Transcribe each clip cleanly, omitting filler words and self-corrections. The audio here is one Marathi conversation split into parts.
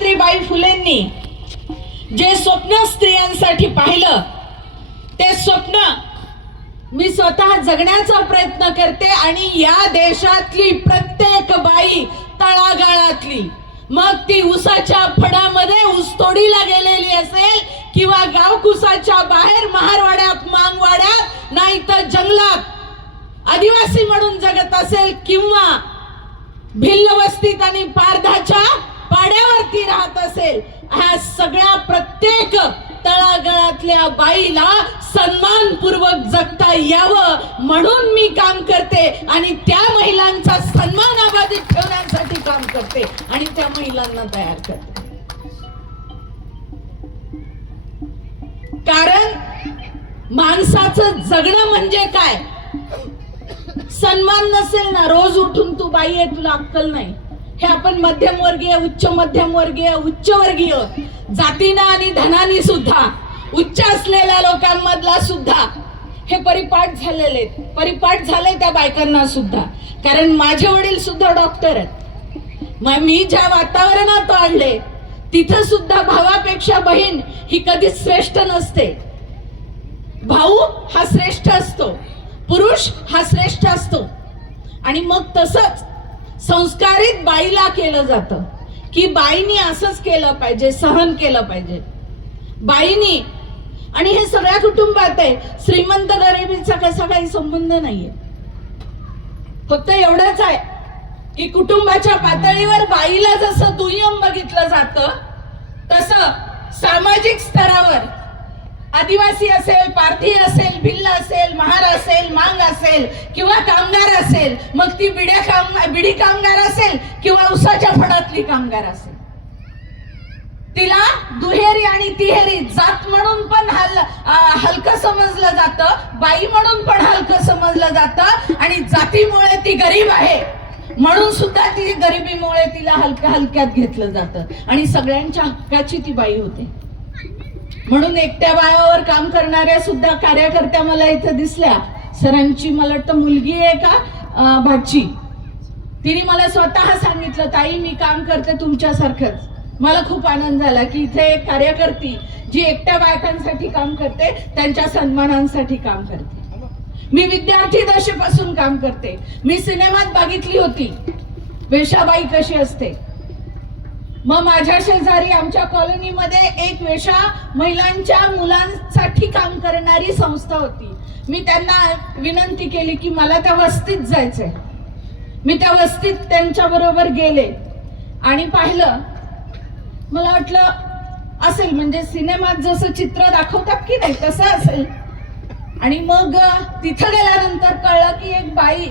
सावित्रीबाई फुलेंनी जे स्वप्न स्त्रियांसाठी पाहिलं ते स्वप्न मी स्वतः जगण्याचा प्रयत्न करते आणि या देशातली प्रत्येक बाई तळागाळातली, मग ती उसाच्या फडामध्ये ऊसतोडीला गेलेली असेल किंवा गावकुसाच्या बाहेर महारवाड्यात मांगवाड्यात नाही तर जंगलात आदिवासी म्हणून जगत असेल किंवा भिल्ल वस्तीत आणि पारधाच्या पाड्यावरती राहत असेल, ह्या सगळ्या प्रत्येक तळागाळातल्या बाईला सन्मानपूर्वक जगता यावं म्हणून मी काम करते आणि त्या महिलांचा सन्मान अबाधित ठेवण्यासाठी काम करते आणि त्या महिलांना तयार करते. कारण माणसाचं जगणं म्हणजे काय? सन्मान नसेल ना, रोज उठून तू बाई आहे तुला अक्कल नाही, हे आपण मध्यमवर्गीय, उच्च मध्यमवर्गीय, उच्चवर्गीय जातीनं आणि धनानी सुद्धा उच्च असलेल्या लोकांमधला सुद्धा हे परिपाठ झालेले, परिपाठ झाले त्या बायकांना सुद्धा. कारण माझे वडील सुद्धा डॉक्टर आहेत. मी ज्या वातावरणात आणले तिथं सुद्धा भावापेक्षा बहीण ही कधीच श्रेष्ठ नसते. भाऊ हा श्रेष्ठ असतो, पुरुष हा श्रेष्ठ असतो. आणि मग तसंच संस्कारित बाईला केलं जातं की बाईनी असंच केलं पाहिजे, सहन केलं पाहिजे बाईनी. आणि हे सगळ्या कुटुंबात आहे. श्रीमंत गरिबीचा कसा काही संबंध नाहीये. फक्त एवढंच आहे की कुटुंबाच्या पातळीवर बाईला जसं दुय्यम बघितलं जातं तसं सामाजिक स्तरावर आदिवासी असेल, पारधी असेल, भिल्ल असेल, महार असेल, मांग असेल किंवा कामगार असेल, मग ती बिडी कामगार असेल किंवा उसाच्या फडातली कामगार असेल, तिला दुहेरी आणि तिहेरी जात म्हणून पण हलकं समजलं जातं, बाई म्हणून पण हलकं समजलं जातं. आणि जातीमुळे ती गरीब आहे म्हणून सुद्धा ती गरिबीमुळे तिला हलक्यात घेतलं जातं आणि सगळ्यांच्या हक्काची ती बाई होते. म्हणून एकट्या बायावर काम करणाऱ्या सुद्धा कार्यकर्त्या मला इथं दिसल्या. सरांची मला वाटतं मुलगी आहे का भाची, तिने मला स्वतः सांगितलं, ताई मी काम करते तुमच्यासारखंच. मला खूप आनंद झाला की इथे एक कार्यकर्ती जी एकट्या बायकांसाठी काम करते, त्यांच्या सन्मानांसाठी काम करते. मी विद्यार्थी दशेपासून काम करते. मी सिनेमात बघितली होती वेश्याबाई कशी असते. मग माझ्या शेजारी आमच्या कॉलनीमध्ये एक वेश्या महिलांच्या मुलांसाठी काम करणारी संस्था होती. मी त्यांना विनंती केली की मला त्या वस्तीत जायचंय. मी त्या वस्तीत त्यांच्या बरोबर गेले आणि पाहिलं. मला वाटलं असेल म्हणजे सिनेमात जसं चित्र दाखवतात की नाही तसं असेल. आणि मग तिथं गेल्यानंतर कळलं की एक बाई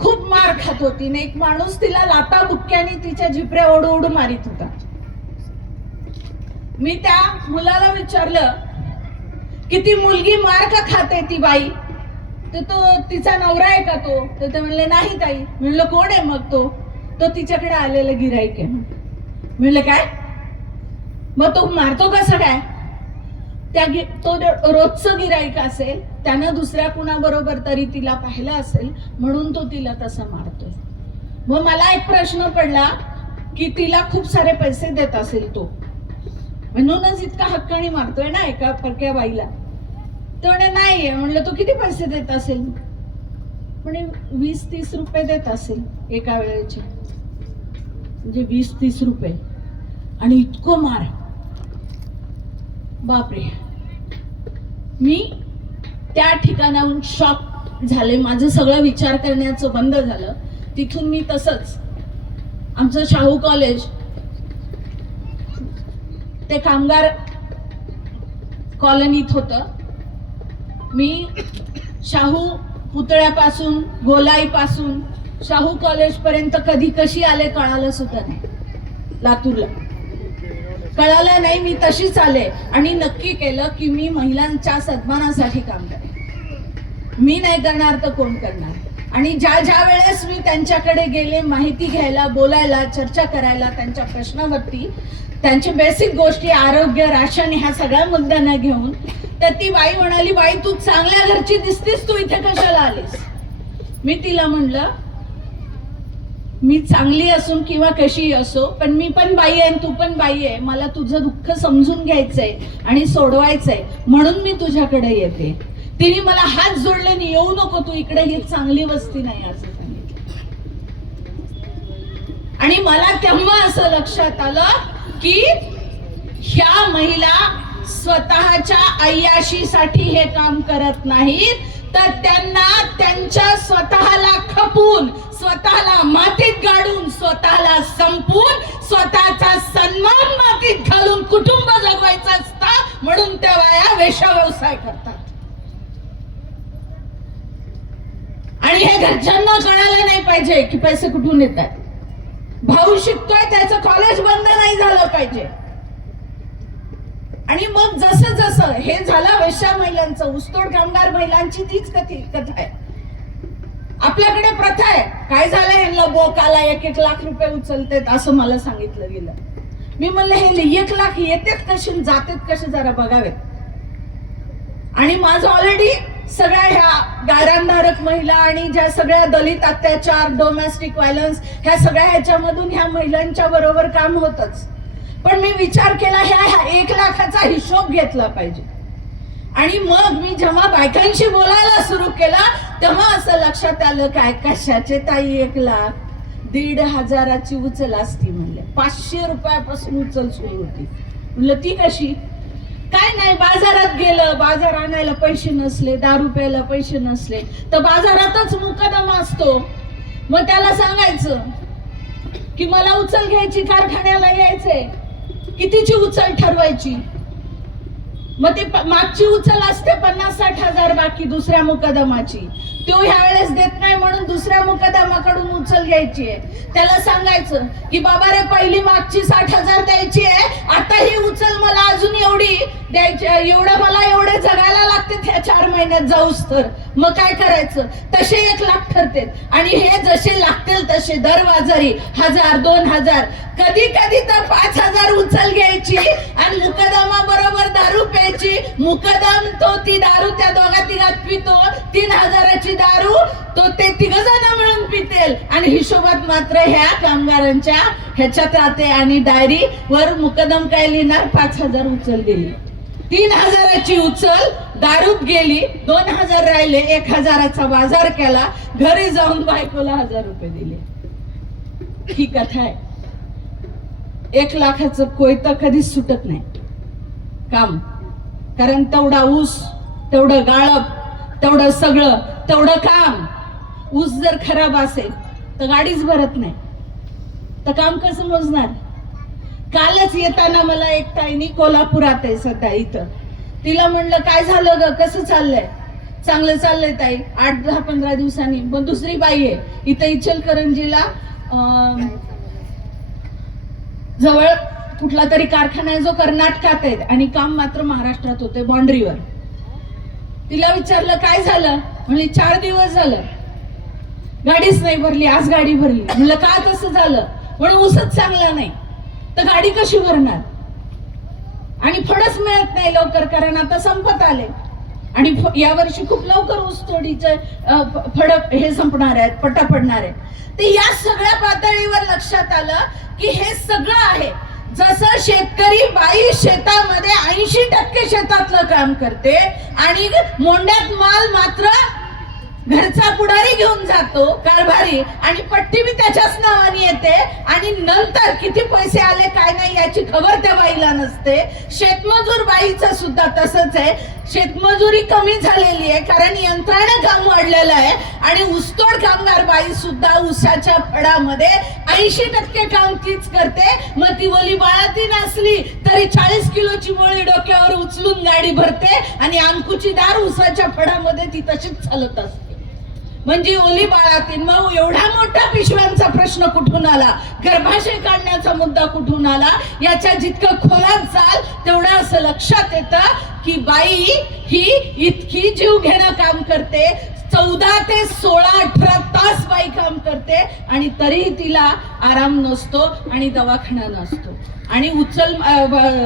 खूप मार खात होती आणि एक माणूस तिला लाता बुक्क्याने तिच्या झिपऱ्या ओढू मारित होता. मी त्या मुलाला विचारलं की ती मुलगी मार का खाते ती बाई, तर तो तिचा नवरा आहे का तो, तर ते म्हणले नाही ताई. म्हणलं कोण आहे मग तो तिच्याकडे आलेलं गिराईक आहे. म्हणलं काय, मग तो मारतो कसं काय? तो रोजचं गिराईक असेल, त्यानं दुसऱ्या कुणाबरोबर तरी तिला पाहिलं असेल म्हणून तो तिला तसं मारतोय. मग मला एक प्रश्न पडला की तिला खूप सारे पैसे देत असेल तो, म्हणूनच इतका हक्काने मारतोय ना एका परक्या बाईला. तो म्हणे नाहीये. म्हणलं तो किती पैसे देत असेल? म्हणे 20-30 रुपये देत असेल एका वेळेचे. म्हणजे 20-30 रुपये आणि इतकं मार. बापरे. मी त्या ठिकाणाहून शॉक झाले. माझं सगळं विचार करण्याचं बंद झालं. तिथून मी तसंच आमचं शाहू कॉलेज ते कामगार कॉलनीत होतं. मी शाहू पुतळ्यापासून गोलाईपासून शाहू कॉलेज पर्यंत कधी कशी आले कळालं सुद्धा नाही. लातूरला कळालं नाही. मी तशीच आले आणि नक्की केलं की मी महिलांच्या सन्मानासाठी काम करेन. मी नाही करणार तर कोण करणार? आणि ज्या ज्या वेळेस मी त्यांच्याकडे गेले माहिती घ्यायला, बोलायला, चर्चा करायला त्यांच्या प्रश्नावरती, त्यांची बेसिक गोष्टी आरोग्य, राशन ह्या सगळ्या मुद्द्यांना घेऊन, तर ती बाई म्हणाली, बाई तू चांगल्या घरची दिसतीस, तू इथे कशाला आलीस? मी तिला म्हणलं मी चांगली असून किंवा कशी असो, पण मी पण बाई आहे, तू पण बाई आहे. मला तुझं दुःख समजून घ्यायचंय आणि सोडवायचंय, म्हणून मी तुझ्याकडे येते. तिने मला हात जोडले, येऊ नको तू इकडे, ही चांगली वस्ती नाही असं सांगितलं. आणि मला तेव्हा असं लक्षात आलं की ह्या महिला स्वतःच्या अय्याशीसाठी हे काम करत नाहीत, तर त्यांना त्यांच्या स्वतःला खपून, स्वतःला मातीत गाडून, स्वतःला संपून, स्वतःचा सन्मान मातीत घालून कुटुंब जगवायचं असतं, म्हणून त्या बाया वेश्या व्यवसाय करतात. आणि हे घरच्यांना कळायला नाही पाहिजे की पैसे कुठून येत आहेत. भाऊ शिकतोय, त्याचं कॉलेज बंद नाही झालं पाहिजे. आणि मग जसं जसं हे झालं वेश्या महिलांचं, ऊसतोड कामगार महिलांची तीच कथा आहे. आपल्याकडे प्रथा आहे, काय झालं यांना बोकाला 1-1 लाख रुपये उचलतेत असं मला सांगितलं गेलं. मी म्हणलं हे 1 लाख येतेत कसे जातेत कसे जरा बघावेत. आणि माझं ऑलरेडी सगळ्या ह्या गायरानधारक महिला आणि ज्या सगळ्या दलित अत्याचार, डोमेस्टिक व्हायलन्स, ह्या सगळ्या ह्याच्यामधून ह्या महिलांच्या बरोबर काम होतच. पण मी विचार केला ह्या 1 लाखाचा हिशोब घेतला पाहिजे. आणि मग मी जेव्हा बायकांशी बोलायला सुरू केलं तेव्हा असं लक्षात आलं, काय कशाचे ताई 1 लाख, 1,500ची उचल असती म्हणले. 500 रुपयापासून उचल सुरू होती. म्हणलं ती कशी? काय नाही, बाजारात गेलं, बाजार आणायला पैसे नसले, दारू प्यायला पैसे नसले तर बाजारातच मुकदमा असतो. मग त्याला सांगायचं की मला उचल घ्यायची, कारखान्याला यायचंय, कितीची उचल ठरवायची. मग ते मागची उचल असते 50-60 हजार बाकी दुसऱ्या मुकदमाची, तो ह्या वेळेस देत नाही म्हणून दुसऱ्या मुकदमाकडून उचल घ्यायची आहे. त्याला सांगायचं की बाबा रे, पहिली मागची 60 हजार द्यायची आहे, आता ही उचल मला अजून एवढी द्यायची, एवढं मला एवढे जगायला लागते ह्या 4 महिन्यात जाऊस तर. मग काय करायचं, तसे 1 लाख ठरते. आणि हे जसे लागतील तसे दरवाजारी 1000-2000, कधी कधी तर 5000 उचल घ्यायची आणि मुकदमा बरोबर दारू प्यायची. मुकदम तो ती दारू त्या दोघा-तिघात पितो, 3000ची दारू तो ते 3 जण मिळून पितेल आणि हिशोबात मात्र ह्या कामगारांच्या ह्याच्यात राहते. आणि डायरी वर मुकदम काय लिहिणार, 5000 उचल दिली, 3000ची उचल दारूत गेली, 2000 राहिले, 1000चा बाजार केला, घरी जाऊन बायकोला 1000 रुपये दिले. ही कथा आहे. 1 लाखाचं कोयतं कधीच सुटत नाही काम, कारण तेवढा ऊस, तेवढं गाळप, तेवढं सगळं, तेवढं काम. ऊस जर खराब असेल तर गाडीच भरत नाही, तर काम कसं मोजणार. कालच येताना मला एक ताईनी, कोल्हापुरात आहे सध्या इथं, तिला म्हणलं काय झालं ग, कसं चाललंय. चांगलं चाललंय ताई, 8-10-15 दिवसांनी. मग दुसरी बाई आहे इथं इचलकरंजीला, जवळ कुठला तरी कारखाना आहे जो कर्नाटकात आहे आणि काम मात्र महाराष्ट्रात होते, बाउंड्रीवर. तिला विचारलं काय झालं, म्हणजे 4 दिवस झालं गाडीच नाही भरली, आज गाडी भरली. म्हणलं का तसं झालं, म्हणून ऊसच चांगला नाही, तर गाडी कशी भरणार. आणि फळच मिळत नाही लवकर, कारण आता संपत आले आणि यावर्षी खूप लवकर ऊस तोडीचे फळ हे संपणार आहेत, पट्टा पडणार आहे. ते या सगळ्या पातळीवर लक्षात आलं की हे सगळं आहे. जसं शेतकरी बाई शेतामध्ये 80% शेतातलं काम करते आणि मोंड्यात माल मात्र घरचा पुढारी घेऊन जातो, कारभारी, आणि पट्टी बी त्याच्याच नावाने येते. आणि नंतर किती पैसे आले काय नाही याची खबर त्या बाईला नसते. शेतमजूर बाईचं सुद्धा तसंच आहे. शेतमजुरी कमी झालेली आहे कारण यंत्राने काम वाढलेलं आहे. आणि ऊसतोड कामगार बाई सुद्धा ऊसाच्या फडामध्ये 80% काम तीच करते. मग ती ओली बाळातीन असली तरी 40 किलोची मोळी डोक्यावर उचलून गाडी भरते आणि आमकुची दार ऊसाच्या फडामध्ये ती तशीच चालत असते. म्हणजे ओली बाळातीन. मग एवढा मोठा पिशव्यांचा प्रश्न कुठून आला, गर्भाशय काढण्याचा मुद्दा कुठून आला, याच्या जितकं खोलात जाल तेवढं असं लक्षात येतं की बाई ही इतकी जीव घेणं काम करते. 14 ते 16-18 तास बाई काम करते आणि तरीही तिला आराम नसतो आणि दवाखाना नसतो. आणि उचल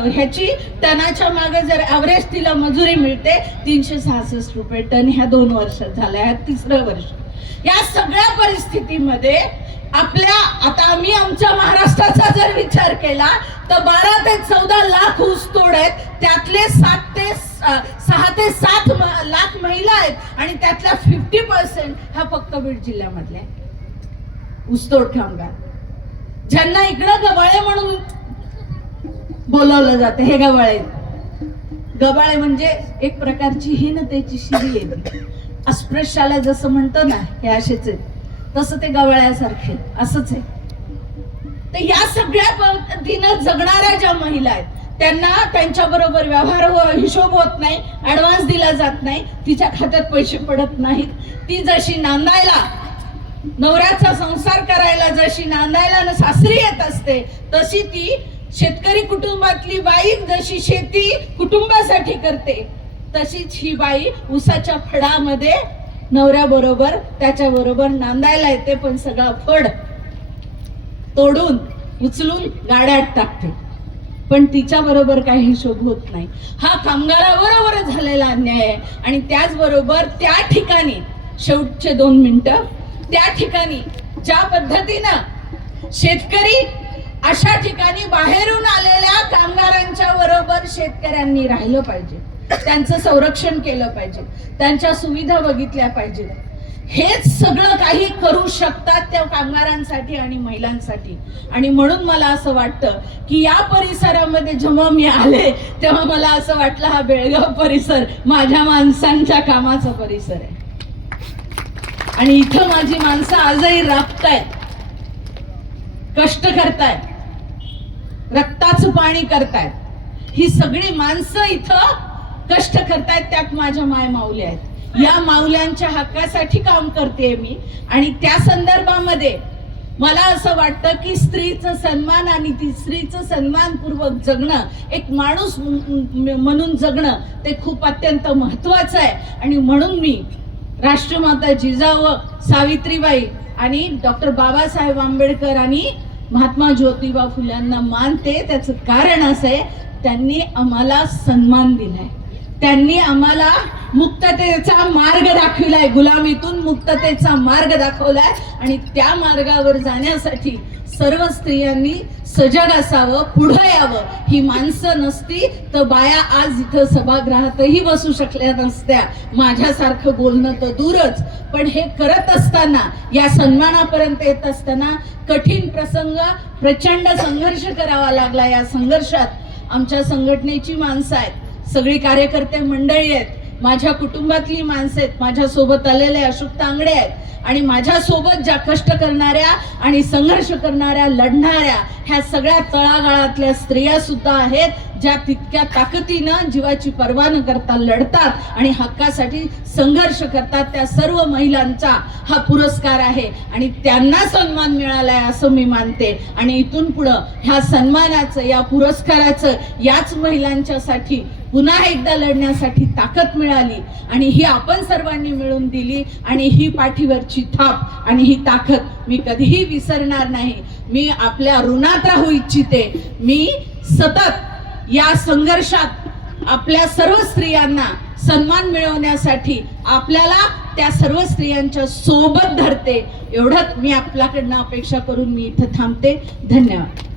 ह्याची टनाच्या मागे जर ॲव्हरेज तिला मजुरी मिळते 366 रुपये टन. ह्या 2 वर्षात झाल्या, ह्या 3रं वर्ष. या सगळ्या परिस्थितीमध्ये आपल्या आता आम्ही आमच्या महाराष्ट्राचा जर विचार केला तर 12 ते 14 लाख ऊसतोड आहेत, त्यातले 6 ते 7 लाख महिला आहेत आणि त्यातल्या 50% हा फक्त बीड जिल्ह्यामधले ऊसतोड कामगार, ज्यांना इकडं गबाळे म्हणून बोलवलं जातं. हे गबाळे म्हणजे एक प्रकारची हीनतेची शिरी आहे. अस्पृश्याला जसं म्हणतो ना हे असेच आहेत, तसं ते गवाळ्यासारखे असंच आहे. तर या सगळ्या पद्धतीनं जगणाऱ्या ज्या महिला आहेत त्यांना त्यांच्या बरोबर व्यवहार हिशोब होत नाही, ऍडव्हान्स दिला जात नाही, तिच्या खात्यात पैसे पडत नाहीत. ती जशी नांदायला नवऱ्याचा संसार करायला जशी नांदायला न सासरी येत असते, तशी ती शेतकरी कुटुंबातली बाई जशी शेती कुटुंबासाठी करते, तशीच ही बाई उसाच्या फडामध्ये नवऱ्याबरोबर त्याच्या बरोबर नांदायला येते, पण सगळा फड तोडून उचलून गाड्यात टाकते. पण तिच्या बरोबर काही हिशोब होत नाही. हा कामगाराबरोबर झालेला अन्याय आहे. आणि त्याचबरोबर त्या ठिकाणी शेवटचे 2 मिनिटं, त्या ठिकाणी ज्या पद्धतीनं शेतकरी अशा ठिकाणी बाहेरून आलेल्या कामगारांच्या बरोबर शेतकऱ्यांनी राहिलं पाहिजे, त्यांचं संरक्षण केलं पाहिजे, त्यांच्या सुविधा बघितल्या पाहिजेत. हेच सगळं काही करू शकतात त्या कामगारांसाठी आणि महिलांसाठी. आणि म्हणून मला असं वाटतं की या परिसरामध्ये जेव्हा मी आले तेव्हा मला असं वाटलं हा बेळगाव परिसर माझ्या माणसांच्या कामाचा परिसर आहे. आणि इथं माझी माणसं आजही राबतायत, कष्ट करतायत, रक्ताचं पाणी करतायत. ही सगळी माणसं इथं कष्ट करतायत, त्यात माझ्या माय माऊल्या आहेत. या माऊल्यांच्या हक्कासाठी काम करते मी. आणि त्या संदर्भामध्ये मला असं वाटतं की स्त्रीचं सन्मान आणि ती स्त्रीचं सन्मानपूर्वक जगणं, एक माणूस म्हणून जगणं, ते खूप अत्यंत महत्वाचं आहे. आणि म्हणून मी राष्ट्रमाता जिजाऊ सावित्रीबाई आणि डॉक्टर बाबासाहेब आंबेडकर आणि महात्मा ज्योतिबा फुल्यांना मानते. त्याचं कारण असं आहे, त्यांनी आम्हाला सन्मान दिलाय, त्यांनी आम्हाला मुक्ततेचा मार्ग दाखविलाय, गुलामीतून मुक्ततेचा मार्ग दाखवलाय. आणि त्या मार्गावर जाण्यासाठी सर्व स्त्रियांनी सजग असावं, पुढे यावं. ही माणसं नसती तर बाया आज इथं सभागृहातही बसू शकल्या नसत्या, माझ्यासारखं बोलणं तर दूरच. पण हे करत असताना, या सन्मानापर्यंत येत असताना कठीण प्रसंग, प्रचंड संघर्ष करावा लागला. या संघर्षात आमच्या संघटनेची माणसं आहेत, सगळी कार्यकर्ते मंडळी आहेत, माझ्या कुटुंबातली माणसं आहेत, माझ्या सोबत आलेले अशोक तांगडे आहेत, आणि माझ्या सोबत ज्या कष्ट करणाऱ्या आणि संघर्ष करणाऱ्या, लढणाऱ्या ह्या सगळ्या तळागाळातल्या स्त्रिया सुद्धा आहेत, ज्या तितक्या ताकदीनं जीवाची पर्वा न करता लढतात आणि हक्कासाठी संघर्ष करतात. त्या सर्व महिलांचा हा पुरस्कार आहे आणि त्यांना सन्मान मिळालाय असं मी मानते. आणि इथून पुढं ह्या सन्मानाचं, या पुरस्काराचं, याच महिलांच्यासाठी पुन्हा एकदा लढण्यासाठी ताकद मिळाली आणि ही आपण सर्वांनी मिळून दिली. आणि ही पाठीवरची थाप आणि ही ताकद मी कधीही विसरणार नाही. मी आपल्या ऋणात राहू इच्छिते. मी सतत या संघर्षात आपल्या सर्व स्त्रियांना सन्मान मिळवण्यासाठी आपल्याला त्या सर्व स्त्रियांच्या सोबत धरते. एवढंच मी आपल्याकडनं अपेक्षा करून मी इथं थांबते. धन्यवाद.